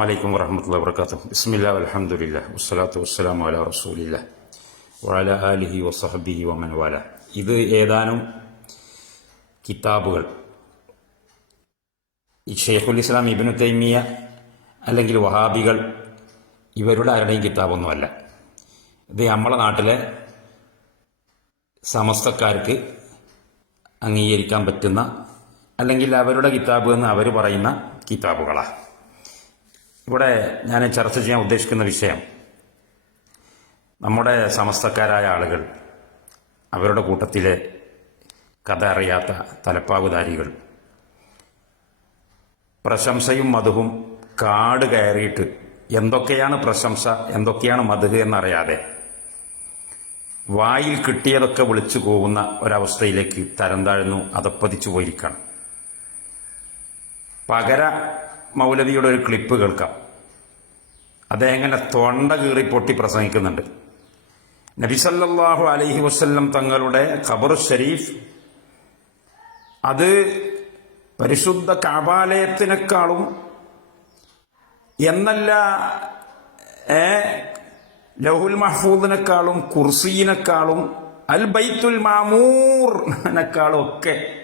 വലൈക്കും വറഹമത്തുള്ള വർക്കാത്തു ബിസ്മില്ല അലഹമുല്ല വസ്സലാത്തു വസ്സലാം അല റസൂലില്ല വല അലിഹി വസഹബിഹി വമൻ വാല ഇത് ഏതാനും കിതാബുകൾ. ഷെയ്ഖുൽ ഇസ്ലാം ഇബിനു തൈമിയ അല്ലെങ്കിൽ വഹാബികൾ ഇവരുടെ ആരുടെയും കിതാബൊന്നുമല്ല. ഇത് നമ്മളെ നാട്ടിലെ സമസ്തക്കാർക്ക് അംഗീകരിക്കാൻ പറ്റുന്ന അല്ലെങ്കിൽ അവരുടെ കിതാബ് എന്ന് അവർ പറയുന്ന കിതാബുകളാണ് ഇവിടെ ഞാൻ ചർച്ച ചെയ്യാൻ ഉദ്ദേശിക്കുന്ന വിഷയം നമ്മുടെ സമസ്തക്കാരായ ആളുകൾ അവരുടെ കൂട്ടത്തിലെ കഥ അറിയാത്ത തലപ്പാവുധാരികൾ പ്രശംസയും മധുവും കാട് കയറിയിട്ട് എന്തൊക്കെയാണ് പ്രശംസ എന്തൊക്കെയാണ് മധു എന്നറിയാതെ വായിൽ കിട്ടിയതൊക്കെ വിളിച്ചു പോകുന്ന ഒരവസ്ഥയിലേക്ക് തരം താഴ്ന്നു അതപ്പതിച്ചു പോയിരിക്കണം. പകര മൗലവിയുടെ ഒരു ക്ലിപ്പ് കേൾക്കാം. അദ്ദേഹം ഇങ്ങനെ തൊണ്ട കീറി പൊട്ടി പ്രസംഗിക്കുന്നുണ്ട്. നബിസല്ലാഹു അലൈഹി വസ്ല്ലം തങ്ങളുടെ ഖബർ ഷരീഫ് അത് പരിശുദ്ധ കാബാലയത്തിനേക്കാളും എന്നല്ല ഏ ലഹുൽ മഹ്ഫൂദിനേക്കാളും കുർസീനേക്കാളും അൽ ബൈത്തുൽ മാമൂറിനേക്കാളും ഒക്കെ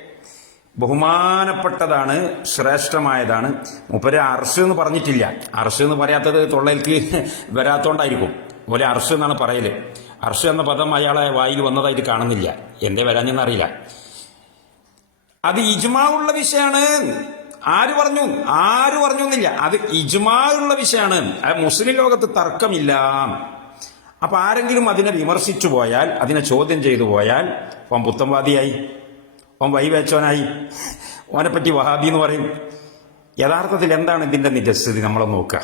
ബഹുമാനപ്പെട്ടതാണ് ശ്രേഷ്ഠമായതാണ്. മുപ്പര് അർഷ് എന്ന് പറഞ്ഞിട്ടില്ല. അർഷ് എന്ന് പറയാത്തത് തൊള്ളയിൽക്ക് വരാത്തോണ്ടായിരിക്കും. ഒരു അർഷ് എന്നാണ് പറയൽ. അർഷ് എന്ന പദം അയാളെ വായിൽ വന്നതായിട്ട് കാണുന്നില്ല. എന്തേ വരാഞ്ഞെന്നറിയില്ല. അത് ഇജ്മാ ഉള്ള വിഷയമാണ് ആര് പറഞ്ഞു? ആര് പറഞ്ഞു എന്നില്ല. അത് ഇജ്മാ ഉള്ള വിഷയമാണ് മുസ്ലിം ലോകത്ത് തർക്കമില്ല. അപ്പൊ ആരെങ്കിലും അതിനെ വിമർശിച്ചു പോയാൽ അതിനെ ചോദ്യം ചെയ്തു പോയാൽ അപ്പം പുത്തംവാദിയായി ഓൻ വൈവേച്ചോനായി ഓനെ പറ്റി വഹാബി എന്ന് പറയും. യഥാർത്ഥത്തിൽ എന്താണ് ഇതിന്റെ നിജസ്ഥിതി? നമ്മൾ നോക്കുക.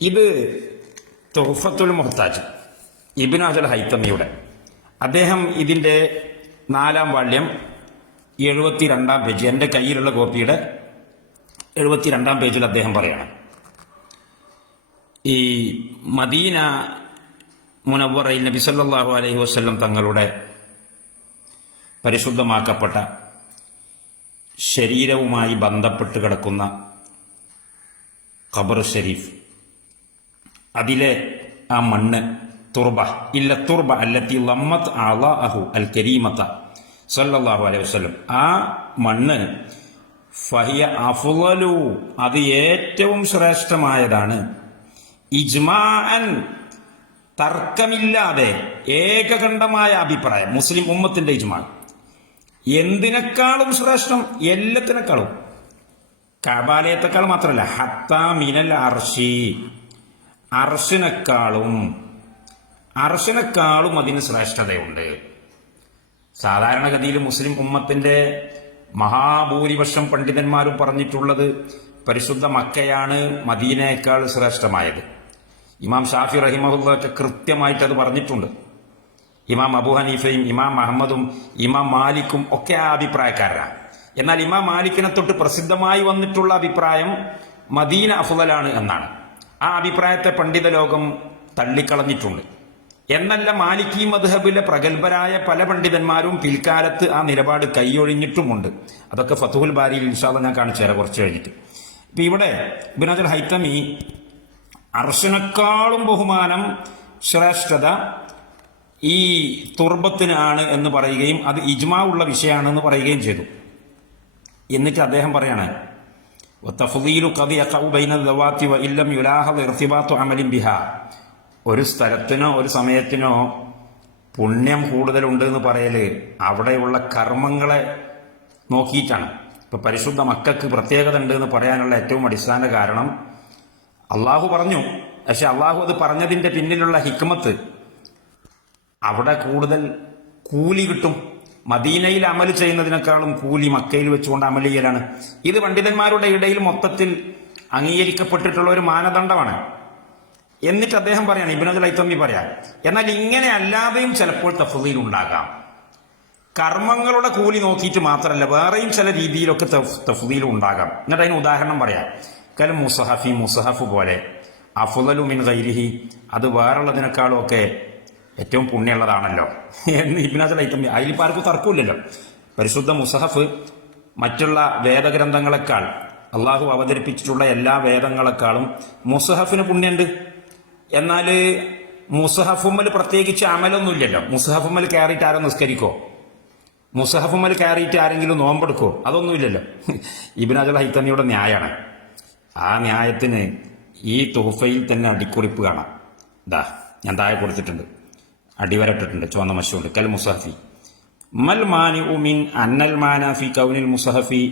ഇത് തൊഹഫത്തുൽ മുഹത്താജ് ഇബിൻ അജൽ ഹൈത്തമ്മയുടെ അദ്ദേഹം ഇതിന്റെ നാലാം വാള്യം എഴുപത്തിരണ്ടാം പേജ് എന്റെ കയ്യിലുള്ള കോപ്പിയുടെ എഴുപത്തിരണ്ടാം പേജിൽ അദ്ദേഹം പറയണം. ഈ മദീന മുനവറയിൽ നബി സല്ലല്ലാഹു അലൈഹി വസ്ല്ലം തങ്ങളുടെ പരിശുദ്ധമാക്കപ്പെട്ട ശരീരവുമായി ബന്ധപ്പെട്ട് കിടക്കുന്ന ഖബർ ഷരീഫ് അതിലെ ആ മണ്ണ് തുർബ ഇല്ല തുർബ അല്ലത്തി ലമ്മത്ത് അഹു അൽ കരീമത്ത സല്ലാഹു അലൈഹി വസ്ലം ആ മണ്ണ് ഫഹിയ അഫുലു അത് ഏറ്റവും ശ്രേഷ്ഠമായതാണ്. ഇജ്മാൻ തർക്കമില്ലാതെ ഏകകണ്ഠമായ അഭിപ്രായം മുസ്ലിം ഉമ്മത്തിന്റെ ഇജ്മാൻ എന്തിനേക്കാളും ശ്രേഷ്ഠം എല്ലാത്തിനേക്കാളും? കബാലയത്തെക്കാൾ മാത്രമല്ല ഹത്ത മിനൽ അർഷി അർഷിനേക്കാളും അർഷിനേക്കാളും അതിന് ശ്രേഷ്ഠതയുണ്ട്. സാധാരണഗതിയിൽ മുസ്ലിം ഉമ്മത്തിന്റെ മഹാഭൂരിപക്ഷം പണ്ഡിതന്മാരും പറഞ്ഞിട്ടുള്ളത് പരിശുദ്ധ മക്കയാണ് മദീനയേക്കാൾ ശ്രേഷ്ഠമായത്. ഇമാം ഷാഫി റഹിമഹുല്ലൊക്കെ കൃത്യമായിട്ട് അത് പറഞ്ഞിട്ടുണ്ട്. ഇമാം അബു ഹനീഫയും ഇമാം അഹമ്മദും ഇമാം മാലിക്കും ഒക്കെ ആ അഭിപ്രായക്കാരാണ്. എന്നാൽ ഇമാം മാലിക്കിനെ തൊട്ട് പ്രസിദ്ധമായി വന്നിട്ടുള്ള അഭിപ്രായം മദീന അഫുദലാണ് എന്നാണ്. ആ അഭിപ്രായത്തെ പണ്ഡിത ലോകം തള്ളിക്കളഞ്ഞിട്ടുണ്ട്. എന്നല്ല മാലിക്കി മധുഹബിലെ പ്രഗത്ഭരായ പല പണ്ഡിതന്മാരും പിൽക്കാലത്ത് ആ നിലപാട് കൈയൊഴിഞ്ഞിട്ടുമുണ്ട്. അതൊക്കെ ഫത്തുഹുൽ ബാരിയിൽ ഇൻഷാദ് ഞാൻ കാണിച്ചു തരാം കുറച്ച് കഴിഞ്ഞിട്ട്. ഇപ്പൊ ഇവിടെ ബിനാജൽ ഹൈത്തമി അർഷനേക്കാളും ബഹുമാനം ശ്രേഷ്ഠത ഈ തുർബത്തിനാണ് എന്ന് പറയുകയും അത് ഇജ്മാ ഉള്ള വിഷയമാണെന്ന് പറയുകയും ചെയ്തു. എന്നിട്ട് അദ്ദേഹം പറയാണ് "വത്തഫ്ദീലു ഖദ് യഖഉ ബൈന അമലിൻ ബിഹാ. ഒരു സ്ഥലത്തിനോ ഒരു സമയത്തിനോ പുണ്യം കൂടുതലുണ്ട് എന്ന് പറയൽ അവിടെയുള്ള കർമ്മങ്ങളെ നോക്കിയിട്ടാണ്. ഇപ്പൊ പരിശുദ്ധ മക്കൾക്ക് പ്രത്യേകത ഉണ്ട് എന്ന് പറയാനുള്ള ഏറ്റവും അടിസ്ഥാന കാരണം അള്ളാഹു പറഞ്ഞു. പക്ഷെ അള്ളാഹു അത് പറഞ്ഞതിന്റെ പിന്നിലുള്ള ഹിക്മത്ത് അവിടെ കൂടുതൽ കൂലി കിട്ടും. മദീനയിൽ അമൽ ചെയ്യുന്നതിനേക്കാളും കൂലി മക്കയിൽ വെച്ചുകൊണ്ട് അമൽ ചെയ്യലാണ്. ഇത് പണ്ഡിതന്മാരുടെ ഇടയിൽ മൊത്തത്തിൽ അംഗീകരിക്കപ്പെട്ടിട്ടുള്ള ഒരു മാനദണ്ഡമാണ്. എന്നിട്ട് അദ്ദേഹം പറയാണ് ഇബിനദുൽ ലൈത്തമ്മി പറയാം എന്നാൽ ഇങ്ങനെ അല്ലാതെയും ചിലപ്പോൾ തഫ്സീൽ ഉണ്ടാകാം. കർമ്മങ്ങളുടെ കൂലി നോക്കിയിട്ട് മാത്രമല്ല വേറെയും ചില രീതിയിലൊക്കെ തഫ്സീൽ ഉണ്ടാകാം. എന്നിട്ട് അതിന് ഉദാഹരണം പറയാം. കൽ മുസഹഫി മുസഹഫ് പോലെ അഫുദലു മിൻ ഗൈരിഹി അത് വേറുള്ളതിനേക്കാളും ഒക്കെ ഏറ്റവും പുണ്യമുള്ളതാണല്ലോ. എന്ന് ഇബിനാജൽ ഐത്തമ്മി അതിൽ ഇപ്പം ആർക്കും തർക്കമില്ലല്ലോ. പരിശുദ്ധ മുസഹഫ് മറ്റുള്ള വേദഗ്രന്ഥങ്ങളെക്കാൾ അള്ളാഹു അവതരിപ്പിച്ചിട്ടുള്ള എല്ലാ വേദങ്ങളെക്കാളും മുസഹഫിന് പുണ്യമുണ്ട് എന്നാൽ മുസഹഫുമ്മൽ പ്രത്യേകിച്ച് അമലൊന്നുമില്ലല്ലോ. മുസഹഫുമ്മൽ കയറിയിട്ട് ആരോ നിസ്കരിക്കോ? മുസഹഫുമ്മൽ കയറിയിട്ട് ആരെങ്കിലും നോമ്പെടുക്കോ? അതൊന്നുമില്ലല്ലോ. ഇബിനാജൽ ഹൈത്തമിയുടെ ന്യായമാണ് ആ ന്യായത്തിന് ഈ തുഹഫയിൽ തന്നെ അടിക്കുറിപ്പ് കാണാം. ദാ ഞാൻ താഴെ കൊടുത്തിട്ടുണ്ട്. അടിവരട്ടിട്ടുണ്ട് ചുവന്ന മശുണ്ട് കൽ മുസഹഫി. മൽ മാനി മിൻ അന്നൽ മാന ഫി കൗനിൽ മുസഹഫി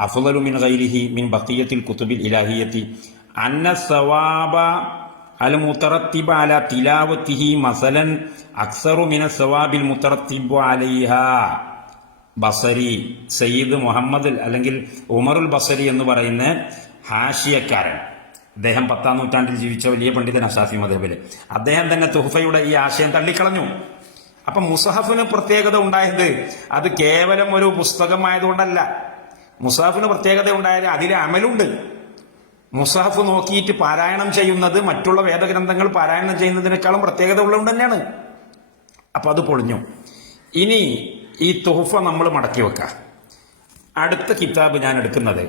അഫുദലു മിൻ ഗൈരിഹി മിൻ ബഖിയത്തിൽ കുത്തുബിൽ ഇലാഹിയത്തി. അന്ന സവാബ അൽ മുത്തറത്തിബ അല തിലാവത്തിഹി മസലൻ അക്സറു മിന സവാബിൽ മുത്തറത്തിബു അലൈഹ. ബസരി സയ്യിദ് മുഹമ്മദ് അല്ലെങ്കിൽ ഉമറുൽ ബസരി എന്ന് പറയുന്ന ഹാഷിയക്കാരൻ. അദ്ദേഹം പത്താം നൂറ്റാണ്ടിൽ ജീവിച്ച വലിയ പണ്ഡിതൻ അസാഫി മദബിൽ അദ്ദേഹം തന്നെ തുഹഫയുടെ ഈ ആശയം തള്ളിക്കളഞ്ഞു. അപ്പൊ മുസഹഫിന് പ്രത്യേകത ഉണ്ടായത് അത് കേവലം ഒരു പുസ്തകമായതുകൊണ്ടല്ല. മുസഹഫിന് പ്രത്യേകത ഉണ്ടായത് അതിലെ അമലുണ്ട്. മുസഹഫ് നോക്കിയിട്ട് പാരായണം ചെയ്യുന്നത് മറ്റുള്ള വേദഗ്രന്ഥങ്ങൾ പാരായണം ചെയ്യുന്നതിനേക്കാളും പ്രത്യേകത ഉള്ളതുകൊണ്ട് തന്നെയാണ്. അപ്പൊ അത് പൊളിഞ്ഞു. ഇനി ഈ തുഹഫ നമ്മൾ മടക്കി വെക്കാം. അടുത്ത കിതാബ് ഞാൻ എടുക്കുന്നത്.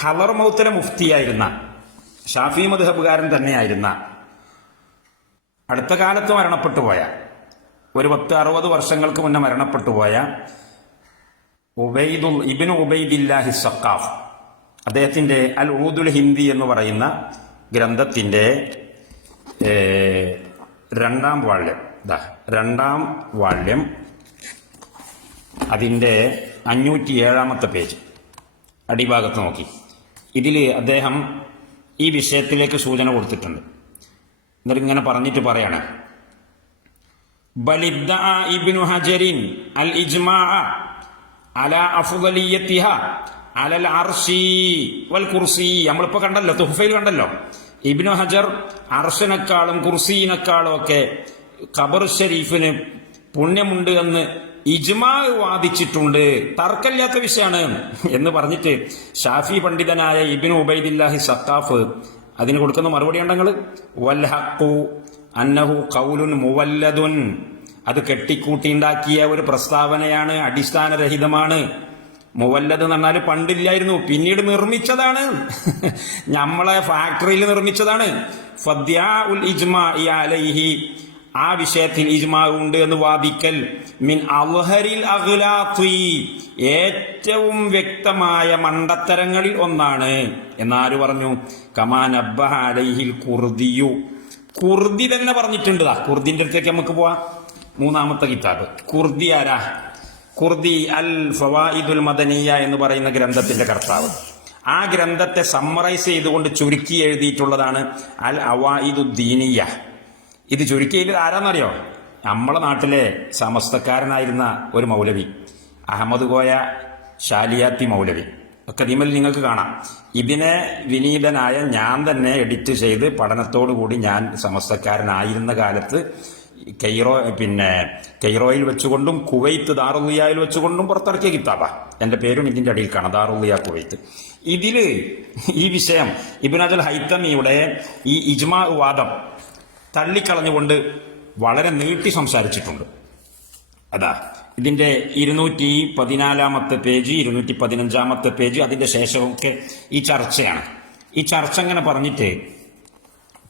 ഹലർ മൗത്തിലെ മുഫ്തിയായിരുന്ന ഷാഫി മധുഹബുകാരൻ തന്നെയായിരുന്ന അടുത്ത കാലത്ത് മരണപ്പെട്ടു പോയ ഒരു പത്ത് അറുപത് വർഷങ്ങൾക്ക് മുന്നേ മരണപ്പെട്ടു പോയ ഉബൈദുൽ ഇബിൻ ഉബൈദില്ലാഹി സക്കാഫ് അദ്ദേഹത്തിന്റെ അൽ ഊദുൽ ഹിന്ദി എന്ന് പറയുന്ന ഗ്രന്ഥത്തിന്റെ ഏ, രണ്ടാം വാള്യം. ദാ രണ്ടാം വാള്യം. അതിന്റെ അഞ്ഞൂറ്റി ഏഴാമത്തെ പേജ്. അടിഭാഗത്ത് നോക്കി. ഇതിൽ അദ്ദേഹം ഈ വിഷയത്തിലേക്ക് സൂചന കൊടുത്തിട്ടുണ്ട്. എന്നിട്ട് ഇങ്ങനെ പറഞ്ഞിട്ട് പറയാണ്. ബലിദ്ദ ഇബ്നു ഹജരിൻ അൽ ഇജ്മാ അല അഫ്ദലിയത്തിഹ അലൽ അർഷി വൽ കുർസി. നമ്മളിപ്പോ കണ്ടല്ലോ തുഹഫയിൽ കണ്ടല്ലോ. ഇബ്നു ഹജർ അർഷിനേക്കാളും കുർസീനേക്കാളും ഒക്കെ ഖബർ ഷരീഫിന് പുണ്യമുണ്ട് എന്ന് ഇജ്മാ വാദിച്ചിട്ടുണ്ട്. തർക്കമില്ലാത്ത വിഷയമാണ്. എന്ന് പറഞ്ഞിട്ട് ഷാഫി പണ്ഡിതനായ ഇബിൻ ഉബൈദില്ലാഹി സത്താഫ് അതിന് കൊടുക്കുന്ന മറുപടി ഉണ്ടെങ്കിൽ വൽഹഖു അന്നഹു കൗലുൻ മുവല്ലദുൻ. അത് കെട്ടിക്കൂട്ടിയുണ്ടാക്കിയ ഒരു പ്രസ്താവനയാണ് അടിസ്ഥാനരഹിതമാണ്. മുവല്ലത് എന്ന് പറഞ്ഞാൽ പണ്ടില്ലായിരുന്നു പിന്നീട് നിർമ്മിച്ചതാണ്. നമ്മളെ ഫാക്ടറിയിൽ നിർമ്മിച്ചതാണ്. ഫദ്യാ ഉൽ അലൈഹി. ആ വിഷയത്തിൽ ഇജ്മാ ഉണ്ട് എന്ന് വാദിക്കൽ. മിൻ അൽഹരിൽ അഖ്ലാത്തി ഏറ്റവും വ്യക്തമായ മണ്ടത്തരങ്ങളിൽ ഒന്നാണ്. എന്നാര് പറഞ്ഞു? കമാൻ അബ്ബഹാലിൽ അലൈഹിൽ കുർദിയു. കുർദി തന്നെ പറഞ്ഞിട്ടുണ്ട്. കുർദിന്റെ അടുത്തേക്ക് നമുക്ക് പോവാം. മൂന്നാമത്തെ കിതാബ്. കുർദി ആരാ? കുർദി അൽ ഫവായിദുൽ മദനിയ എന്ന് പറയുന്ന ഗ്രന്ഥത്തിന്റെ കർത്താവ്. ആ ഗ്രന്ഥത്തെ സമ്മറൈസ് ചെയ്തുകൊണ്ട് ചുരുക്കി എഴുതിയിട്ടുള്ളതാണ് അൽ അവായിദുദ്ദീനിയ. ഇത് ചുരുക്കിയിൽ ആരാന്നറിയോ? നമ്മളെ നാട്ടിലെ സമസ്തക്കാരനായിരുന്ന ഒരു മൗലവി അഹമ്മദ് കോയ ഷാലിയാത്തി മൗലവി. ഒക്കെ ഇതിമൽ നിങ്ങൾക്ക് കാണാം. ഇതിനെ വിനീതനായ ഞാൻ തന്നെ എഡിറ്റ് ചെയ്ത് പഠനത്തോടുകൂടി ഞാൻ സമസ്തക്കാരനായിരുന്ന കാലത്ത് കെയ്റോ പിന്നെ കെയ്റോയിൽ വെച്ചുകൊണ്ടും കുവൈത്ത് ദാറുലിയായിൽ വെച്ചുകൊണ്ടും പുറത്തിറക്കിയ കിത്താബാ എന്റെ പേരും ഇതിന്റെ അടിയിൽ കാണാം ദാറുദിയ കുവൈത്ത്. ഇതിൽ ഈ വിഷയം ഇബിനജൽ ഹൈത്തമിയുടെ ഈ ഇജ്മാ വാദം തള്ളിക്കളഞ്ഞുകൊണ്ട് വളരെ നീട്ടി സംസാരിച്ചിട്ടുണ്ട്. അതാ ഇതിന്റെ ഇരുന്നൂറ്റി പതിനാലാമത്തെ പേജ് ഇരുന്നൂറ്റി പതിനഞ്ചാമത്തെ പേജ് അതിന്റെ ശേഷമൊക്കെ ഈ ചർച്ചയാണ്. ഈ ചർച്ച അങ്ങനെ പറഞ്ഞിട്ട്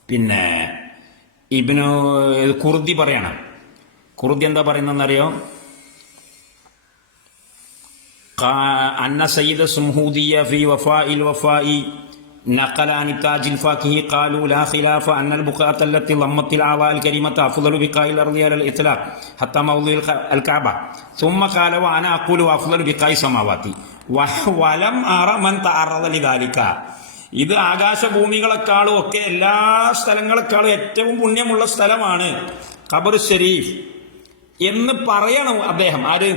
പിന്നെ ഇബിന് കുറുതി പറയണം. കുറുതി എന്താ പറയുന്നതെന്നറിയോ? അന്ന സയ്യിദ് സുംഹൂദിയ ഫി വഫാ ഇൽ വഫായി نقل عن تاج الفاكه قالوا لا خلاف أن البقعة التي ضمت الأعضاء الكريمة أفضل بقاء الأرض على الإطلاق حتى موضع الخ- الكعبة ثم قال وأنا أقول أفضل بقاء السماوات و- ولم أرى من تعرض لذلك ഇത് ആകാശഭൂമികളെക്കാളും ഒക്കെ എല്ലാ സ്ഥലങ്ങളെക്കാളും ഏറ്റവും പുണ്യമുള്ള സ്ഥലമാണ് ഖബർ ഷരീഫ് എന്ന് പറയണം അദ്ദേഹം ആര്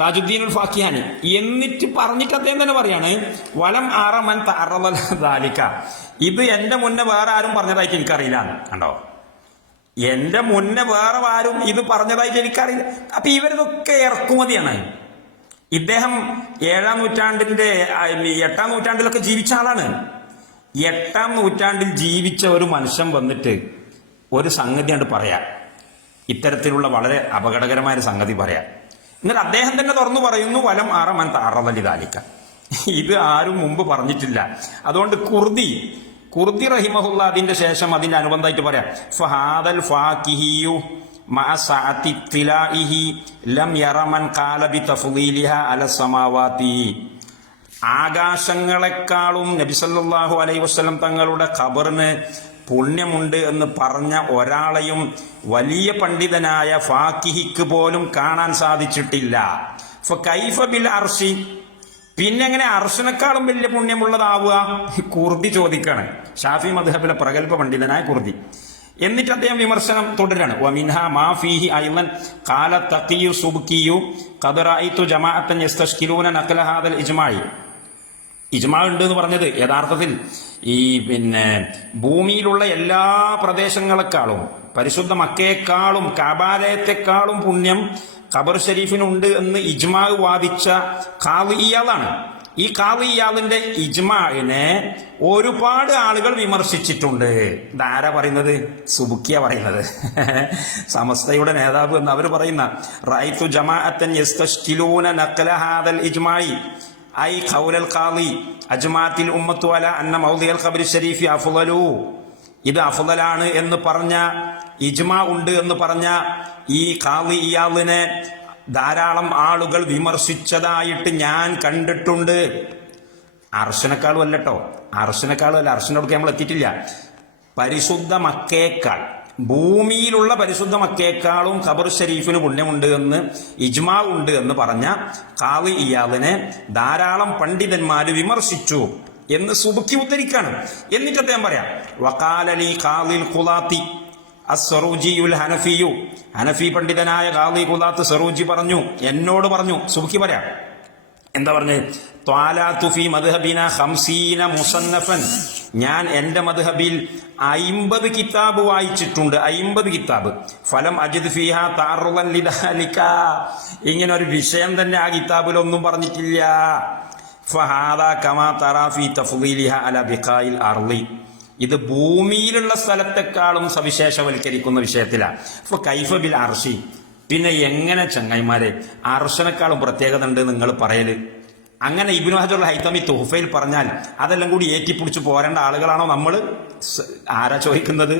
താജുദ്ദീൻ ഫാക്കിയാനി എന്നിട്ട് പറഞ്ഞിട്ട് അദ്ദേഹം തന്നെ പറയാണ് വലം ആറമൻ താലിക്ക ഇത് എന്റെ മുന്നേ വേറെ ആരും പറഞ്ഞതായിട്ട് എനിക്കറിയില്ല. കണ്ടോ? എന്റെ മുന്നേ വേറെ ആരും ഇത് പറഞ്ഞതായിട്ട് എനിക്കറിയില്ല. അപ്പൊ ഇവരിതൊക്കെ ഇറക്കുമതിയാണ്. ഇദ്ദേഹം ഏഴാം നൂറ്റാണ്ടിന്റെ എട്ടാം നൂറ്റാണ്ടിലൊക്കെ ജീവിച്ച ആളാണ്. എട്ടാം നൂറ്റാണ്ടിൽ ജീവിച്ച ഒരു മനുഷ്യൻ വന്നിട്ട് ഒരു സംഗതിയാണ് പറയാം. ഇത്തരത്തിലുള്ള വളരെ അപകടകരമായ സംഗതി പറയാം. എന്നിട്ട് അദ്ദേഹം തന്നെ തുറന്നു പറയുന്നു വലം ആറമൻ താറവലി താലിക്ക ഇത് ആരും മുമ്പ് പറഞ്ഞിട്ടില്ല. അതുകൊണ്ട് കുർദി കുർദി റഹിമഹുല്ല അതിന്റെ ശേഷം അതിന്റെ അനുബന്ധമായിട്ട് പറയാം. ഫഹാദൽ ഫാക്കിഹിയു ലം യറമൻ തഫ്ളീലിഹ അല ആകാശങ്ങളെക്കാളും നബിസല്ലാഹു അലൈ വസ്ലം തങ്ങളുടെ ഖബറിന് പുണ്യമുണ്ട് എന്ന് പറഞ്ഞ ഒരാളെയും വലിയ പണ്ഡിതനായ ഫാക്കിഹിക്ക് പോലും കാണാൻ സാധിച്ചിട്ടില്ല. ബിൽ അർഷി പിന്നെങ്ങനെ അർഷനേക്കാളും വലിയ പുണ്യമുള്ളതാവുക? കുർദി ചോദിക്കാണ്. ഷാഫി മദ്ഹബിലെ പ്രഗത്ഭ പണ്ഡിതനായ കുർദി. എന്നിട്ട് അദ്ദേഹം വിമർശനം തുടരാണ്. വമിൻഹ തഖിയു സുബ്കിയു യസ്തഷ്കിലൂന നഖല ഹാദൽ ഇജ്മാഇ ഇജ്മാ ഉണ്ട് എന്ന് പറഞ്ഞത് യഥാർത്ഥത്തിൽ ഈ പിന്നെ ഭൂമിയിലുള്ള എല്ലാ പ്രദേശങ്ങളെക്കാളും പരിശുദ്ധ മക്കയെക്കാളും കാബാലയത്തെക്കാളും പുണ്യം ഖബർ ഷരീഫിനുണ്ട് എന്ന് ഇജ്മാ വാദിച്ച കാവിയാളാണ് ഈ കാവിയാളിന്റെ ഇജ്മാനെ ഒരുപാട് ആളുകൾ വിമർശിച്ചിട്ടുണ്ട്. ഇതാരാ പറയുന്നത്? സുബുക്കിയ പറയുന്നത്. സമസ്തയുടെ നേതാവ് എന്ന് അവർ പറയുന്ന റൈത്തു ജമാഅത്തൻ യസ്തഷ്കിലൂന നഖല ഹാദൽ ഇജ്മായി ഐ ഖൗലൽ القاضي أجمعت ഉമ്മത്തു അല അന്ന മൗദിയൽ القبر الشريف അഫ്ളലു ഇത് അഫ്ളലാണ് എന്ന് പറഞ്ഞ ഇജ്മാ ഉണ്ട് എന്ന് പറഞ്ഞ ഈ ഖാളി ഇയാളിനെ ധാരാളം ആളുകൾ വിമർശിച്ചതായിട്ട് ഞാൻ കണ്ടിട്ടുണ്ട്. അർശനക്കാളും അല്ലട്ടോ അർശനക്കാളും അല്ല അർശനോടൊക്കെ നമ്മൾ എത്തിയിട്ടില്ല. പരിശുദ്ധ മക്കേക്കാൾ. ഭൂമിയിലുള്ള പരിശുദ്ധ മക്കേക്കാളും ഖബർ ഷരീഫിന് പുണ്യമുണ്ട് എന്ന് ഇജ്മാ ഉണ്ട് എന്ന് പറഞ്ഞ കാവ് ഇയാദിനെ ധാരാളം പണ്ഡിതന്മാർ വിമർശിച്ചു എന്ന് സുബുക്കി ഉദ്ധരിക്കാണ്. എന്നിട്ട് അദ്ദേഹം പറയാം വക്കാലലി കാലിൽ കുലാത്തി അസ്വറൂജിയുൽ ഹനഫിയു. ഹനഫി പണ്ഡിതനായ കാലി കുലാത്ത് സറൂജി പറഞ്ഞു എന്നോട് പറഞ്ഞു. സുബുക്കി പറയാം എന്താ പറഞ്ഞ്? മുസന്നഫൻ. ഞാൻ എന്റെ മദ്ഹബിൽ അയിമ്പത് കിതാബ് വായിച്ചിട്ടുണ്ട് അയിമ്പത് കിതാബ്. ഫലം അജിദ് ഫിഹ ലിദാലിക. ഇങ്ങനെ ഒരു വിഷയം തന്നെ ആ കിതാബിലൊന്നും പറഞ്ഞിട്ടില്ല. കമാ അല ഇത് ഭൂമിയിലുള്ള സ്ഥലത്തെക്കാളും സവിശേഷവൽക്കരിക്കുന്ന വിഷയത്തിലാണ് കൈഫ ബിൽ അർഷി പിന്നെ എങ്ങനെ ചങ്ങായിമാരെ അർഷനേക്കാളും പ്രത്യേകത ഉണ്ട് നിങ്ങൾ പറയൽ. അങ്ങനെ ഇബിനു ഹജറുൽ ഹൈത്തമി തുഹഫയിൽ പറഞ്ഞാൽ അതെല്ലാം കൂടി ഏറ്റിപ്പിടിച്ച് പോരേണ്ട ആളുകളാണോ നമ്മൾ ആരാ ചോദിക്കുന്നത്?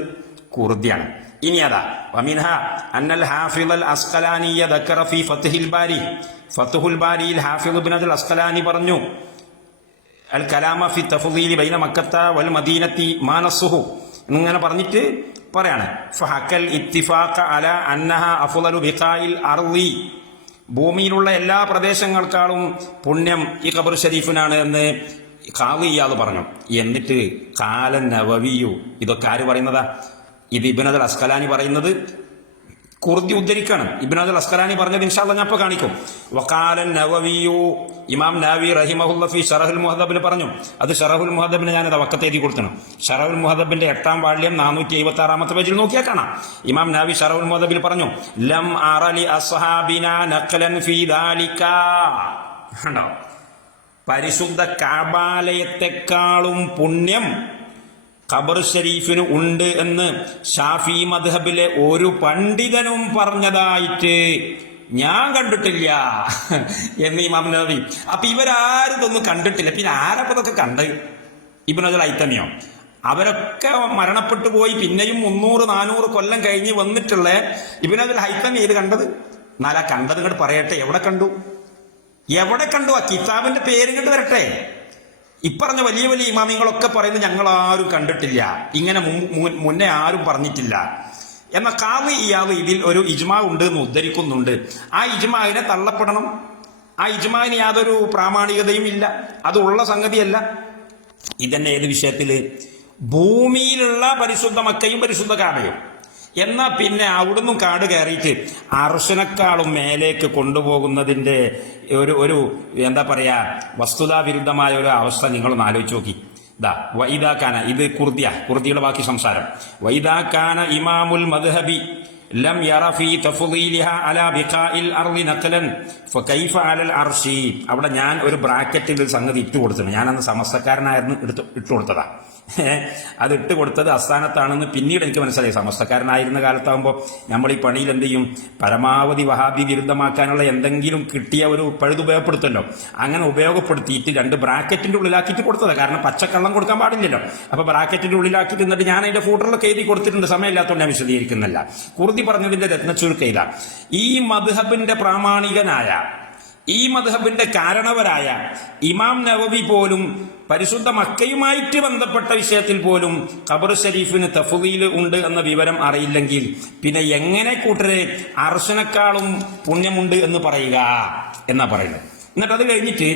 കുർദിയാണ്. ഇനി അതാ വമിൻഹ അന്നൽ ഹാഫിദ് അൽ അസ്കലാനിയ ഫി ഫത്ഹിൽ ബാരി. ഫത്ഹുൽ ബാരിയിൽ ഹാഫിദ് ഇബ്നു അൽ അസ്കലാനി പറഞ്ഞു അൽ കലാമ ഫി തഫ്ദീലി ബൈന മക്കത്ത വൽ മദീനത്തി മാനസുഹു എന്നിങ്ങനെ പറഞ്ഞിട്ട് പറയാണ്. ഫഹക്കൽ ഇത്തിഫാഖ അല അന്നഹ അഫ്ളലു ബിഖായിൽ അർളി ഭൂമിയിലുള്ള എല്ലാ പ്രദേശങ്ങൾക്കാളും പുണ്യം ഈ ഖബർ ഷരീഫിനാണ് എന്ന് കാവിയാത് പറഞ്ഞു. എന്നിട്ട് കാല നവവിയു ഇതൊക്കെ ആര് പറയുന്നതാ? ഇത് ഇബിനദൽ അസ്കലാനി പറയുന്നത് കുർദി ഉദ്ധരിക്കണം. ഇബ്നാദുൽ അസ്കലാനി പറഞ്ഞത് ഇൻഷാല്ല ഞാൻ ഇപ്പൊ കാണിക്കും. വക്കാലൻ നവവിയു ഇമാം നാവി റഹിമഹുല്ലഫി ഷറഹുൽ മുഹദബിൽ പറഞ്ഞു. അത് ഷറഹുൽ മുഹദബിന് ഞാനത് വക്കത്ത് എഴുതി കൊടുക്കണം ഷറഹുൽ മുഹദബിന്റെ എട്ടാം വാള്യം നാനൂറ്റി എഴുപത്തി ആറാമത്തെ പേജിൽ നോക്കിയാൽ കാണാം. ഇമാം നാവി ഷറഹുൽ മുഹദബിൽ പറഞ്ഞു ലം അറലി അസ്ഹാബിന നഖലൻ ഫീ ദാലിക. പരിശുദ്ധ കാബാലയത്തെക്കാളും പുണ്യം ഖബർ ഷരീഫിന് ഉണ്ട് എന്ന് ഷാഫി മദ്ഹബിലെ ഒരു പണ്ഡിതനും പറഞ്ഞതായിട്ട് ഞാൻ കണ്ടിട്ടില്ല എന്ന് ഇമാം നബി. അപ്പൊ ഇവരാരും ഇതൊന്നും കണ്ടിട്ടില്ല. പിന്നെ ആരപ്പതൊക്കെ കണ്ട്? ഇബിനജൽ ഐത്തമിയോ അവരൊക്കെ മരണപ്പെട്ടു പോയി. പിന്നെയും മുന്നൂറ് നാനൂറ് കൊല്ലം കഴിഞ്ഞ് വന്നിട്ടുള്ള ഇബിനജൽ ഹൈത്തമി ഏത് കണ്ടത്? എന്നാലാ കണ്ടത് ഇങ്ങോട്ട് പറയട്ടെ. എവിടെ കണ്ടു? എവിടെ കണ്ടു? ആ കിതാബിന്റെ പേര് ഇങ്ങോട്ട് വരട്ടെ. ഇപ്പറഞ്ഞ വലിയ വലിയ ഇമാമിങ്ങളൊക്കെ പറയുന്നത് ഞങ്ങൾ ആരും കണ്ടിട്ടില്ല. ഇങ്ങനെ മുന്നേ ആരും പറഞ്ഞിട്ടില്ല. എന്ന കാവ് ഇയാവ് ഇതിൽ ഒരു ഇജ്മാ ഉണ്ട് എന്ന് ഉദ്ധരിക്കുന്നുണ്ട്. ആ ഇജ്മാവിനെ തള്ളപ്പെടണം. ആ ഇജ്മാവിന് യാതൊരു പ്രാമാണികതയും ഇല്ല. അതുള്ള സംഗതിയല്ല. ഇതന്നെ ഏത് വിഷയത്തിൽ ഭൂമിയിലുള്ള പരിശുദ്ധ മക്കയും പരിശുദ്ധ കാബയും എന്നാ പിന്നെ അവിടുന്ന് കാട് കയറിയിട്ട് അർശനക്കാളും മേലേക്ക് കൊണ്ടുപോകുന്നതിന്റെ ഒരു ഒരു എന്താ പറയാ വസ്തുതാ വിരുദ്ധമായ ഒരു അവസ്ഥ നിങ്ങളൊന്ന് ആലോചിച്ച് നോക്കി. ദാ വൈദാക്കാന ഇത് കുർദിയ കുർദിയുടെ ബാക്കി സംസാരം. വൈദാക്കാന ഇമാമുൽ മദ്ഹബി. ലം യറ ഫീ തഫ്ളീലിഹ അലാ ബിഖാഇൽ അർളി നഖലൻ ഫകൈഫ അലൽ അർശി അവിടെ ഞാൻ ഒരു ബ്രാക്കറ്റിൽ സംഗതി ഇട്ട് കൊടുത്തിട്ടുണ്ട്. ഞാൻ അന്ന് സമസ്തക്കാരനായിരുന്നു എടുത്ത് ഇട്ട് കൊടുത്തതാ. അത് ഇട്ട് കൊടുത്തത് അസ്ഥാനത്താണെന്ന് പിന്നീട് എനിക്ക് മനസ്സിലായി. സമസ്തക്കാരനായിരുന്ന കാലത്താകുമ്പോൾ നമ്മൾ ഈ പണിയിൽ എന്ത് ചെയ്യും? പരമാവധി വഹാബി വിരുദ്ധമാക്കാനുള്ള എന്തെങ്കിലും കിട്ടിയ ഒരു പഴുത് ഉപയോഗപ്പെടുത്തല്ലോ. അങ്ങനെ ഉപയോഗപ്പെടുത്തിയിട്ട് രണ്ട് ബ്രാക്കറ്റിന്റെ ഉള്ളിലാക്കിയിട്ട് കൊടുത്തത്. കാരണം പച്ചക്കള്ളം കൊടുക്കാൻ പാടില്ലല്ലോ. അപ്പൊ ബ്രാക്കറ്റിന്റെ ഉള്ളിലാക്കിയിട്ട് എന്നിട്ട് ഞാൻ അതിന്റെ ഫൂട്ടറിലൊക്കെ എഴുതി കൊടുത്തിട്ടുണ്ട്. സമയമില്ലാത്തതുകൊണ്ട് ഞാൻ വിശദീകരിക്കുന്നില്ല. കുർദി പറഞ്ഞതിന്റെ രത്നച്ചുരുക്കയില ഈ മധുഹബിന്റെ പ്രാമാണികനായ ഈ മധുഹബിന്റെ കാരണവരായ ഇമാം നവവി പോലും പരിശുദ്ധ മക്കയുമായിട്ട് ബന്ധപ്പെട്ട വിഷയത്തിൽ പോലും ഖബർ ഷരീഫിന് തഫുദീൽ ഉണ്ട് എന്ന വിവരം അറിയില്ലെങ്കിൽ പിന്നെ എങ്ങനെ കൂട്ടരെ അർശനക്കാളും പുണ്യമുണ്ട് എന്ന് പറയുക എന്നാ പറയുന്നത്. എന്നിട്ട് അത് കഴിഞ്ഞിട്ട്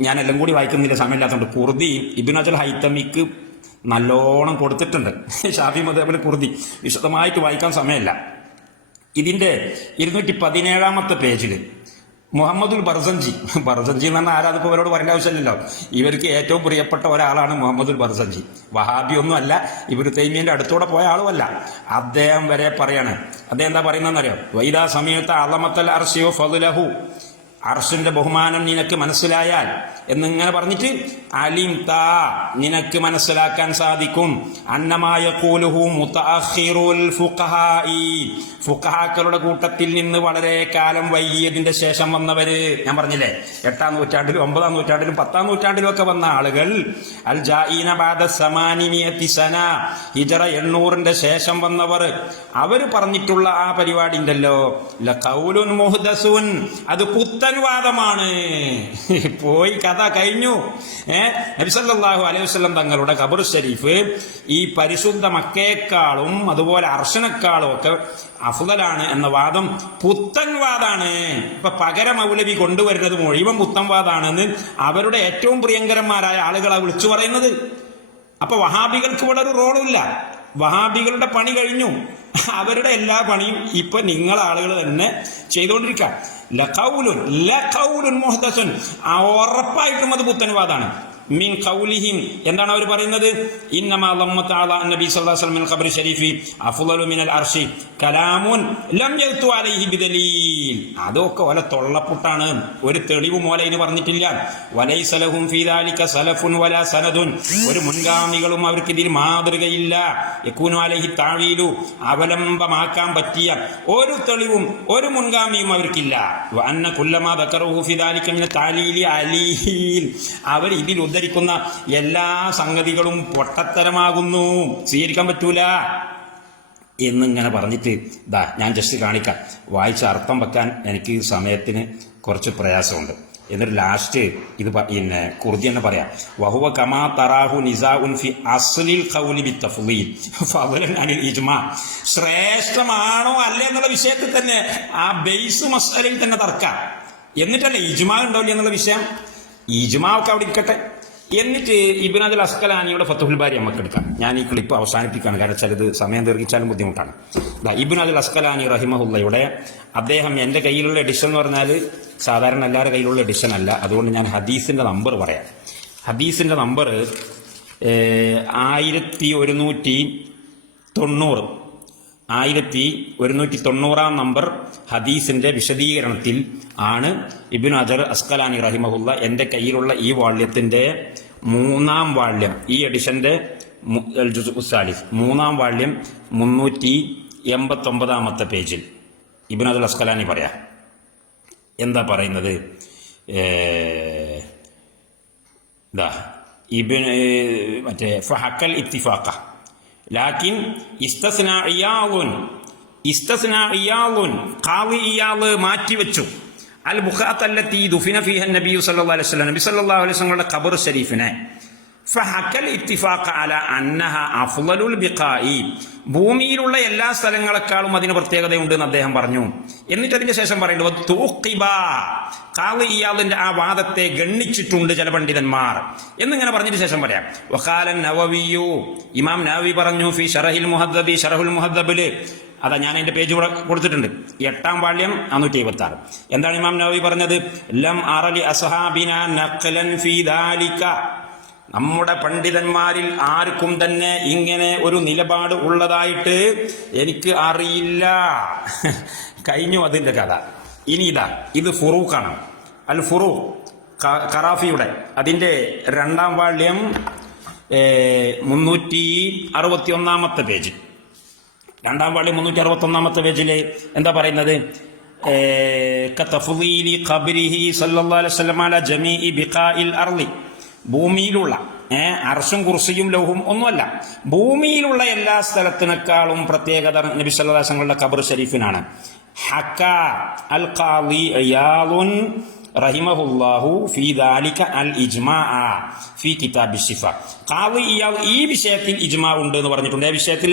ഞാൻ എല്ലാം കൂടി വായിക്കുന്നില്ല സമയമില്ലാത്തതുകൊണ്ട് കുർദി ഇബിനജൽ ഹൈത്തമിക്ക് നല്ലോണം കൊടുത്തിട്ടുണ്ട്. ഷാഫി മദബിൽ കുർദി വിശദമായിട്ട് വായിക്കാൻ സമയമില്ല. ഇതിന്റെ ഇരുന്നൂറ്റി പതിനേഴാമത്തെ പേജിൽ മുഹമ്മദുൽ ബർസഞ്ചി. ബർസഞ്ചി എന്ന് പറഞ്ഞാൽ ആരാധിപ്പോ അവരോട് പറയേണ്ട ആവശ്യമില്ലല്ലോ. ഇവർക്ക് ഏറ്റവും പ്രിയപ്പെട്ട ഒരാളാണ് മുഹമ്മദുൽ ബർസഞ്ചി. വഹാബി ഒന്നും അല്ല ഇവർ തൈമീന്റെ അടുത്തൂടെ പോയ ആളുമല്ല. അദ്ദേഹം വരെ പറയാണ്. അദ്ദേഹം എന്താ പറയുന്നതെന്നറിയോ? വൈദാ സമയത്ത് അലമത്തൽ അർഷിയോ ഫതുലഹു അർഷിന്റെ ബഹുമാനം നിനക്ക് മനസ്സിലായാൽ എന്നിങ്ങനെ പറഞ്ഞിട്ട് അലിം താ നിനക്ക് മനസ്സിലാക്കാൻ സാധിക്കും. അന്നമായ ഫുഖഹാക്കളുടെ കൂട്ടത്തിൽ നിന്ന് വളരെ കാലം വൈകിയതിന്റെ ശേഷം വന്നവര്. ഞാൻ പറഞ്ഞില്ലേ? എട്ടാം നൂറ്റാണ്ടിലും ഒമ്പതാം നൂറ്റാണ്ടിലും പത്താം നൂറ്റാണ്ടിലും ഒക്കെ വന്ന ആളുകൾ. അൽ ജായിനബാദ ബാദ സമാനിമിയത്തി സന ഹിജറ എണ്ണൂറിന്റെ ശേഷം വന്നവർ. അവർ പറഞ്ഞിട്ടുള്ള ആ പരിപാടി ഉണ്ടല്ലോ. അത് പുത്തൻ വാദമാണ് പോയി കഥ കഴിഞ്ഞു. ഏഹ് നബിസല്ലാഹു അലൈഹി വസല്ലം തങ്ങളുടെ ഖബർ ഷരീഫ് ഈ പരിശുദ്ധ മക്കയെക്കാളും അതുപോലെ അർശനക്കാളും ഒക്കെ അഫുതലാണ് എന്ന വാദം പുത്തൻ വാദാണ് ഇപ്പൊ പകര മൗലവി കൊണ്ടുവരുന്നത് മുഴുവൻ പുത്തൻ വാദാണെന്ന് അവരുടെ ഏറ്റവും പ്രിയങ്കരന്മാരായ ആളുകളെ വിളിച്ചു പറയുന്നത്. അപ്പൊ വഹാബികൾക്ക് ഇവിടെ ഒരു റോളില്ല വഹാബികളുടെ പണി കഴിഞ്ഞു. അവരുടെ എല്ലാ പണിയും ഇപ്പൊ നിങ്ങൾ ആളുകൾ തന്നെ ചെയ്തുകൊണ്ടിരിക്കുക. ലഖൗലുൻ ലഖൗലുൻ മുഹ്ദസുൻ. ഉറപ്പായിട്ടും അത് പുത്തൻവാദാണ് മിൻ ഖൗലിഹിം. എന്താണ് അവർ പറയുന്നത്? ഇന്നമാ തആല നബി അലൈഹി വസല്ലം മിനൽ അർശി. ലം അലൈഹി ബിദലീൽ. അതൊക്കെ ഓല തൊള്ളപ്പുട്ടാണ്. ഒരു തെളിവ് ഇനി പറഞ്ഞിട്ടില്ല. ഫീ ദാലിക വലാ ഒരു മുൻഗാമികളും അവർക്ക് ഇതിൽ മാതൃകയില്ല. യകൂനു അലൈഹി അവലംബമാക്കാൻ പറ്റിയ ഒരു തെളിവും ഒരു മുൻഗാമിയും അവർക്കില്ല. വഅന്ന ഫീ ദാലിക അവർ ഇതിൽ ഉദ്ധരിക്കുന്ന എല്ലാ സംഗതികളും പൊട്ടത്തരമാകുന്നു സ്വീകരിക്കാൻ പറ്റൂല. എന്നിങ്ങനെ പറഞ്ഞിട്ട് ദാ ഞാൻ ജസ്റ്റ് കാണിക്കാം. വായിച്ച അർത്ഥം വെക്കാൻ എനിക്ക് സമയത്തിന് കുറച്ച് പ്രയാസമുണ്ട്. എന്നിട്ട് ലാസ്റ്റ് ഇത് പിന്നെ കുർദി എന്ന് പറയാം. വഹുവ കമാ തറാഹു നിസാഉൻ ഫി അസ്ലിൽ ഖൗലി ബി തഫ്ലീൽ ഫളൻ അനിൽ ഇജ്മ. ശ്രേഷ്ഠമാണോ അല്ല എന്നുള്ള വിഷയത്തിൽ തന്നെ ആ ബേസ് മസ്അലയിൽ തന്നെ തർക്കാം. എന്നിട്ടല്ലേ ഇജ്മ ഉണ്ടോ എന്നുള്ള വിഷയം? ഇജ്മാ ഒക്കെ അവിടെ ഇരിക്കട്ടെ. എന്നിട്ട് ഇബിൻ അദുൽ അസ്കലാനിയുടെ ഫത്തുഹുൽ ബാരി നമുക്ക് എടുക്കാം. ഞാൻ ഈ ക്ലിപ്പ് അവസാനിപ്പിക്കുകയാണ്. കാരണം ചിലത് സമയം ദീർഘിച്ചാലും ബുദ്ധിമുട്ടാണ്. അദുൽ അസ്കലാനി റഹിമഹുല്ലയുടെ അദ്ദേഹം എന്റെ കയ്യിലുള്ള എഡിഷൻ എന്ന് പറഞ്ഞാൽ സാധാരണ എല്ലാവരുടെ കയ്യിലുള്ള എഡിഷൻ അല്ല. അതുകൊണ്ട് ഞാൻ ഹദീസിന്റെ നമ്പർ പറയാം. ഹദീസിന്റെ നമ്പർ ആയിരത്തി ഒരുന്നൂറ്റി തൊണ്ണൂറ്. ആയിരത്തി ഒരുന്നൂറ്റി തൊണ്ണൂറാം നമ്പർ ഹദീസിന്റെ വിശദീകരണത്തിൽ ആണ് ഇബിൻ അജർ അസ്കലാനി റഹിമഹുല്ല എന്റെ കയ്യിലുള്ള ഈ വാള്യത്തിന്റെ മൂന്നാം വാള്യം ഈ എഡിഷന്റെ സാലിഫ് മൂന്നാം വാള്യം മുന്നൂറ്റി എൺപത്തി ഒമ്പതാമത്തെ പേജിൽ. ഇബിൻ അജർ അസ്കലാനി പറയാം. എന്താ പറയുന്നത്? ഇതാ ഇബിൻ മറ്റേ ഫഹക്കൽ ഇത്തിഫാക്ക ലാക്കിൻ ഇസ്തസ്ന ഇയാളുൻ ഇസ്തസ്ന ഇയാളുൻ ഖാവി ഇയാൾ മാറ്റിവെച്ചു. അൽ ബുഖാത്തല്ലത്തി ദുഫിന ഫിഹ നബി സല്ലല്ലാഹു അലൈഹി വസല്ലം നബി സല്ലല്ലാഹു അലൈഹി വസല്ലമയുടെ ഖബർ ഷരീഫിനെ. ഫഹക്കൽ ഇത്തിഫാഖ അല അന്നഹ അഫ്ളലുൽ ബിഖായി ഭൂമിയിലുള്ള എല്ലാ സ്ഥലങ്ങളെക്കാളും അതിന് പ്രത്യേകതയുണ്ട് എന്ന് അദ്ദേഹം പറഞ്ഞു. എന്നിട്ട് അതിന്റെ ശേഷം പറയുന്നത് തൂക്കിബ കാവ് ഇയാളിന്റെ ആ വാദത്തെ ഗണ്ണിച്ചിട്ടുണ്ട് ചില പണ്ഡിതന്മാർ. എന്നിങ്ങനെ പറഞ്ഞതിന് ശേഷം പറയാം വഖാലൻ നവവിയു. ഇമാം നവവി പറഞ്ഞു ഫി ഷറഹിൽ മുഹദ്ദബി ഷറഹുൽ മുഹദ്ദബിൽ. അതാ ഞാൻ എന്റെ പേജ് കൊടുത്തിട്ടുണ്ട്. എട്ടാം വാള്യം നാനൂറ്റി എഴുപത്തി ആറ് എന്താണ് ഇമാം നവവി പറഞ്ഞത്? ലം അറലി അസഹാബിന നഖലൻ ഫീ ദാലിക. നമ്മുടെ പണ്ഡിതന്മാരിൽ ആർക്കും തന്നെ ഇങ്ങനെ ഒരു നിലപാട് ഉള്ളതായിട്ട് എനിക്ക് അറിയില്ല. കഴിഞ്ഞു അതിന്റെ കഥ. ഇനി ഇതാ ഇത് ഫുറൂഖാണ്. അൽ ഫുറൂ കറാഫിയുടെ അതിന്റെ രണ്ടാം വാള്യം മുന്നൂറ്റി അറുപത്തി ഒന്നാമത്തെ പേജ്. രണ്ടാം വാളി മുന്നൂറ്റി അറുപത്തി ഒന്നാമത്തെ പേജിൽ എന്താ പറയുന്നത്? ഏഹ്, കതഫ്ളീലി ഖബ്രിഹി സല്ലല്ലാഹു അലൈഹി വസല്ലം അലാ ജമീഇ ബിഖാഇൽ അർളി. ഭൂമിയിലുള്ള അർഷും കുർസിയും ലൗഹും ഒന്നുമല്ല. ഭൂമിയിലുള്ള എല്ലാ സ്ഥലത്തിനേക്കാളും പ്രത്യേകത നബി വസല്ലമയുടെ ഖബർ ഷരീഫിനാണ് ഹക്ക അൽ ഖാദി ഇയാളുൻ റഹിമഹുല്ലാഹു ഫി ദാലിക അൽ ഇജ്മാ ഫി കിതാബി ഷിഫ ഖാദി ഇയാൾ ഈ വിഷയത്തിൽ ഇജ്മാ ഉണ്ട് എന്ന് പറഞ്ഞിട്ടുണ്ട്. ആ വിഷയത്തിൽ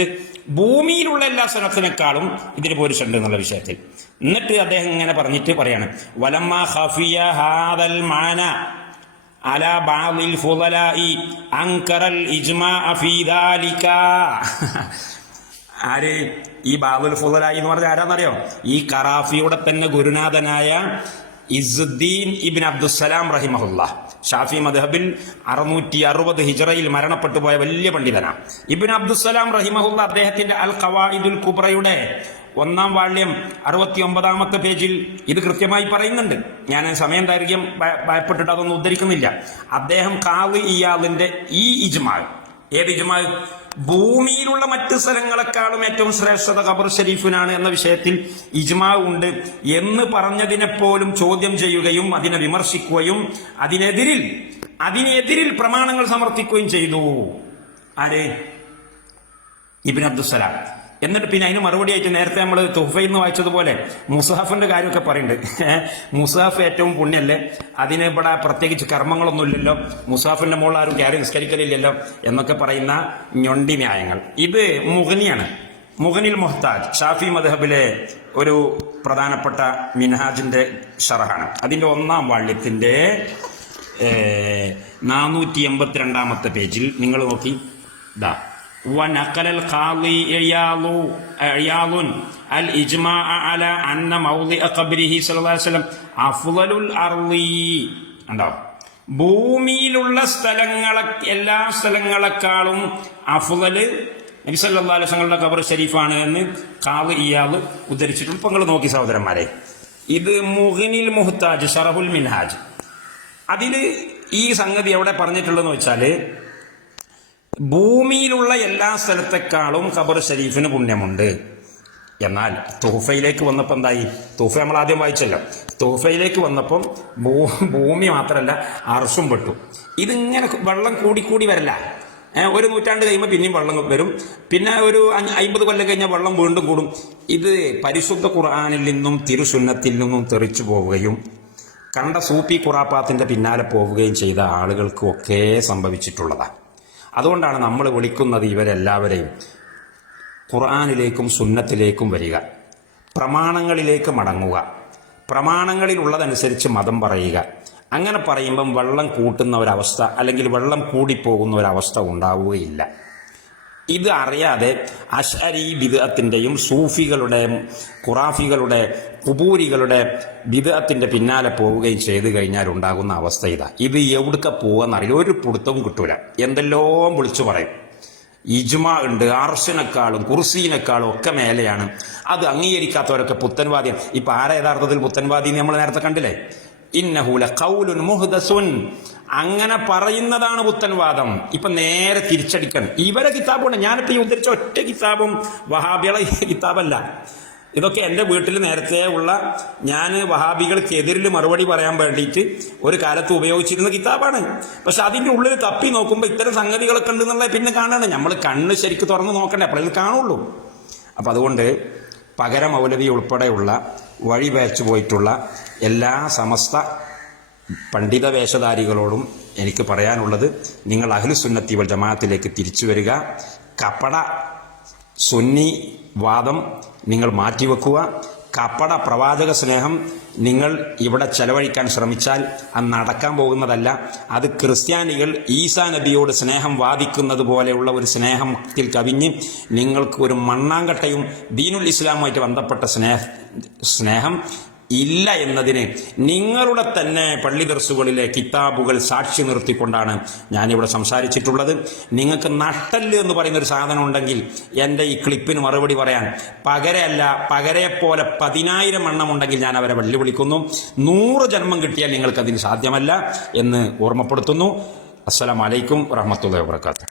ഭൂമിയിലുള്ള എല്ലാ സ്ഥലത്തിനേക്കാളും ഇതിന് പോരിച്ചുണ്ട് എന്നുള്ള വിഷയത്തിൽ. എന്നിട്ട് അദ്ദേഹം ഇങ്ങനെ പറഞ്ഞിട്ട് പറയാണ്. വലമ്മ ഹഫിയ ഹാദൽ മാന അല ബാദിൽ ഫുദലായി അങ്കറൽ ഇജ്മാ ഫീ ദാലിക. ആര്? ഈ ബാബുൽ ഫുദലായി എന്ന് പറഞ്ഞാൽ ആരാന്നറിയോ? ഈ കറാഫിയുടെ തന്നെ ഗുരുനാഥനായ ഇസുദ്ദീൻ ഇബിൻ അബ്ദുസലാം റഹിമഹുല്ല. ഷാഫി മദ്ഹബിൽ അറുന്നൂറ്റി അറുപത് ഹിജറയിൽ മരണപ്പെട്ടു പോയ വലിയ പണ്ഡിതനാണ്. ഇബിൻ അബ്ദുസലാം റഹിമഹുല്ല അദ്ദേഹത്തിന്റെ അൽ ഖവായിദുൽ കുബ്രയുടെ ഒന്നാം വാള്യം അറുപത്തി ഒമ്പതാമത്തെ പേജിൽ ഇത് കൃത്യമായി പറയുന്നുണ്ട്. ഞാൻ സമയം ദൈർഘ്യം ഭയ- ഭയപ്പെട്ടിട്ട് അതൊന്നും ഉദ്ധരിക്കുന്നില്ല. അദ്ദേഹം കാവ് ഇയാളിന്റെ ഈ ഇജ്മാ ഏത് ഇജ്മാ? ഭൂമിയിലുള്ള മറ്റ് സ്ഥലങ്ങളെക്കാളും ഏറ്റവും ശ്രേഷ്ഠത ഖബർ ഷരീഫിനാണ് എന്ന വിഷയത്തിൽ ഇജ്മാ ഉണ്ട് എന്ന് പറഞ്ഞതിനെ പോലും ചോദ്യം ചെയ്യുകയും അതിനെ വിമർശിക്കുകയും അതിനെതിരിൽ അതിനെതിരിൽ പ്രമാണങ്ങൾ സമർപ്പിക്കുകയും ചെയ്തു. ആരെ? ഇബിൻ അബ്ദുസലാം എന്നിട്ട് പിന്നെ അതിന് മറുപടി ആയിട്ട് നേരത്തെ നമ്മൾ തുഹഫയിൽ നിന്ന് വായിച്ചതുപോലെ മുസാഫിന്റെ കാര്യമൊക്കെ പറയുന്നുണ്ട്. മുസാഫ് ഏറ്റവും പുണ്യല്ലേ? അതിന് ഇവിടെ പ്രത്യേകിച്ച് കർമ്മങ്ങളൊന്നുമില്ലല്ലോ മുസാഫിന്റെ മുകളിൽ ആരും കയറി നിസ്കരിക്കലില്ലല്ലോ എന്നൊക്കെ പറയുന്ന ഞൊണ്ടി ന്യായങ്ങൾ. ഇത് മുഗനിയാണ് മുഗനിൽ മുഹ്താജ് ഷാഫി മദ്ഹബിലെ ഒരു പ്രധാനപ്പെട്ട മിൻഹാജിന്റെ ഷറഹാണ്. അതിന്റെ ഒന്നാം വാള്യത്തിന്റെ നാനൂറ്റി എൺപത്തിരണ്ടാമത്തെ പേജിൽ നിങ്ങൾ നോക്കി. ഇതാ ونقل القاضي عياض عياض الإجماع على أن موضع قبره صلى الله عليه وسلم أفضل الأرض ഉണ്ടാവും ഭൂമിയിലുള്ള സ്ഥലങ്ങളെ എല്ലാ സ്ഥലങ്ങളെക്കാളും അഫുദല് നബി സല്ലല്ലാഹു അലൈഹി വസല്ലമയുടെ ഖബർ ഷരീഫാണ് എന്ന് കാവ് ഇയാള് ഉദ്ധരിച്ചിട്ടുണ്ട് ഇപ്പൊ നിങ്ങൾ നോക്കി സഹോദരന്മാരെ ഇത് മുഹനിൽ മുഹ്താജ് ഷറഹുൽ മിൻഹാജ് അതില് ഈ സംഗതി എവിടെ പറഞ്ഞിട്ടുള്ളതെന്ന് വെച്ചാല് ഭൂമിയിലുള്ള എല്ലാ സ്ഥലത്തെക്കാളും ഖബർ ഷരീഫിന് പുണ്യമുണ്ട്. എന്നാൽ തൂഫയിലേക്ക് വന്നപ്പോൾ എന്തായി? തൂഫ നമ്മൾ ആദ്യം വായിച്ചല്ലോ. തൂഫയിലേക്ക് വന്നപ്പം ഭൂ ഭൂമി മാത്രമല്ല അർഷും പെട്ടു. ഇതിങ്ങനെ വെള്ളം കൂടിക്കൂടി വരല്ല ഒരു നൂറ്റാണ്ട് കഴിയുമ്പോൾ പിന്നെയും വെള്ളം വരും. പിന്നെ ഒരു അമ്പത് കൊല്ലം കഴിഞ്ഞാൽ വെള്ളം വീണ്ടും കൂടും. ഇത് പരിശുദ്ധ ഖുർആാനിൽ നിന്നും തിരുസുന്നത്തിൽ നിന്നും തെറിച്ചു പോവുകയും കണ്ട സൂപ്പി ഖുറാപ്പാത്തിന്റെ പിന്നാലെ പോവുകയും ചെയ്ത ആളുകൾക്കൊക്കെ സംഭവിച്ചിട്ടുള്ളതാണ് അതുകൊണ്ടാണ് നമ്മൾ വിളിക്കുന്നത് ഇവരെല്ലാവരെയും. ഖുർആാനിലേക്കും സുന്നത്തിലേക്കും വരിക. പ്രമാണങ്ങളിലേക്ക് മടങ്ങുക. പ്രമാണങ്ങളിലുള്ളതനുസരിച്ച് മതം പറയുക. അങ്ങനെ പറയുമ്പം വെള്ളം കൂട്ടുന്ന ഒരവസ്ഥ അല്ലെങ്കിൽ വെള്ളം കൂടിപ്പോകുന്ന ഒരവസ്ഥ ഉണ്ടാവുകയില്ല. ഇത് അറിയാതെ അഷരി ബിദത്തിന്റെയും സൂഫികളുടെയും ഖുറാഫികളുടെ കുബൂരികളുടെ വിധത്തിന്റെ പിന്നാലെ പോവുകയും ചെയ്തു കഴിഞ്ഞാൽ ഉണ്ടാകുന്ന അവസ്ഥ ഇതാ. ഇത് എവിടുക്ക പോവെന്നറിയില്ല. ഒരു പിടുത്തവും കിട്ടൂല. എന്തെല്ലാം വിളിച്ചു പറയും. ഇജ്മ ഉണ്ട് അർഷനേക്കാളും കുർസീനേക്കാളും ഒക്കെ മേലെയാണ്. അത് അംഗീകരിക്കാത്തവരൊക്കെ പുത്തൻവാദിയാണ്. ഇപ്പൊ ആരാ യഥാർത്ഥത്തിൽ പുത്തൻവാദി നമ്മൾ നേരത്തെ കണ്ടില്ലേ? ഇന്നഹൂല കൗലുൻ മുഹദസുൻ. അങ്ങനെ പറയുന്നതാണ് പുത്തൻവാദം. ഇപ്പൊ നേരെ തിരിച്ചടിക്കണം. ഇവരെ കിതാബുണ്ട്. ഞാനിപ്പോ ഈ ഉദ്ധരിച്ച ഒറ്റ കിതാബും വഹാബികളെ കിതാബല്ല. ഇതൊക്കെ എന്റെ വീട്ടിൽ നേരത്തെ ഉള്ള ഞാൻ വഹാബികൾക്കെതിരിൽ മറുപടി പറയാൻ വേണ്ടിയിട്ട് ഒരു കാലത്ത് ഉപയോഗിച്ചിരുന്ന കിതാബാണ്. പക്ഷെ അതിന്റെ ഉള്ളിൽ തപ്പി നോക്കുമ്പോൾ ഇത്തരം സംഗതികളൊക്കെ ഉണ്ടെന്നുള്ള പിന്നെ കാണാണ്. നമ്മൾ കണ്ണ് ശരിക്ക് തുറന്ന് നോക്കണ്ടേ? അപ്പോഴേ കാണുള്ളൂ. അപ്പം അതുകൊണ്ട് പകര മൗലവി ഉൾപ്പെടെയുള്ള വഴി വേച്ചു പോയിട്ടുള്ള എല്ലാ സമസ്ത പണ്ഡിത വേഷധാരികളോടും എനിക്ക് പറയാനുള്ളത് നിങ്ങൾ അഹ്ലുസുന്നത്തി വൽ ജമാഅത്തിലേക്ക് തിരിച്ചു വരിക. കപ്പട സുന്നി വാദം നിങ്ങൾ മാറ്റിവെക്കുക. കപ്പട പ്രവാചക സ്നേഹം നിങ്ങൾ ഇവിടെ ചെലവഴിക്കാൻ ശ്രമിച്ചാൽ അത് നടക്കാൻ പോകുന്നതല്ല. അത് ക്രിസ്ത്യാനികൾ ഈസാ നബിയോട് സ്നേഹം വാദിക്കുന്നത് പോലെയുള്ള ഒരു സ്നേഹത്തിൽ കവിഞ്ഞ് നിങ്ങൾക്ക് ഒരു മണ്ണാങ്കട്ടയും ദീനുൽ ഇസ്ലാമുമായിട്ട് ബന്ധപ്പെട്ട സ്നേഹ സ്നേഹം ഇല്ല എന്നതിന് നിങ്ങളുടെ തന്നെ പള്ളി ദർസുകളിലെ കിതാബുകൾ സാക്ഷി നിർത്തിക്കൊണ്ടാണ് ഞാനിവിടെ സംസാരിച്ചിട്ടുള്ളത്. നിങ്ങൾക്ക് നട്ടൽ എന്ന് പറയുന്ന ഒരു സാധനം ഉണ്ടെങ്കിൽ എന്റെ ഈ ക്ലിപ്പിന് മറുപടി പറയാൻ. പകരയല്ല പകരയെപ്പോലെ പതിനായിരം എണ്ണം ഉണ്ടെങ്കിൽ ഞാൻ അവരെ വെല്ലുവിളിക്കുന്നു. നൂറ് ജന്മം കിട്ടിയാൽ നിങ്ങൾക്കതിന് സാധ്യമല്ല എന്ന് ഓർമ്മപ്പെടുത്തുന്നു. അസ്സലാമലൈക്കും വറഹമത്തുള്ള വാബർക്കാത്തു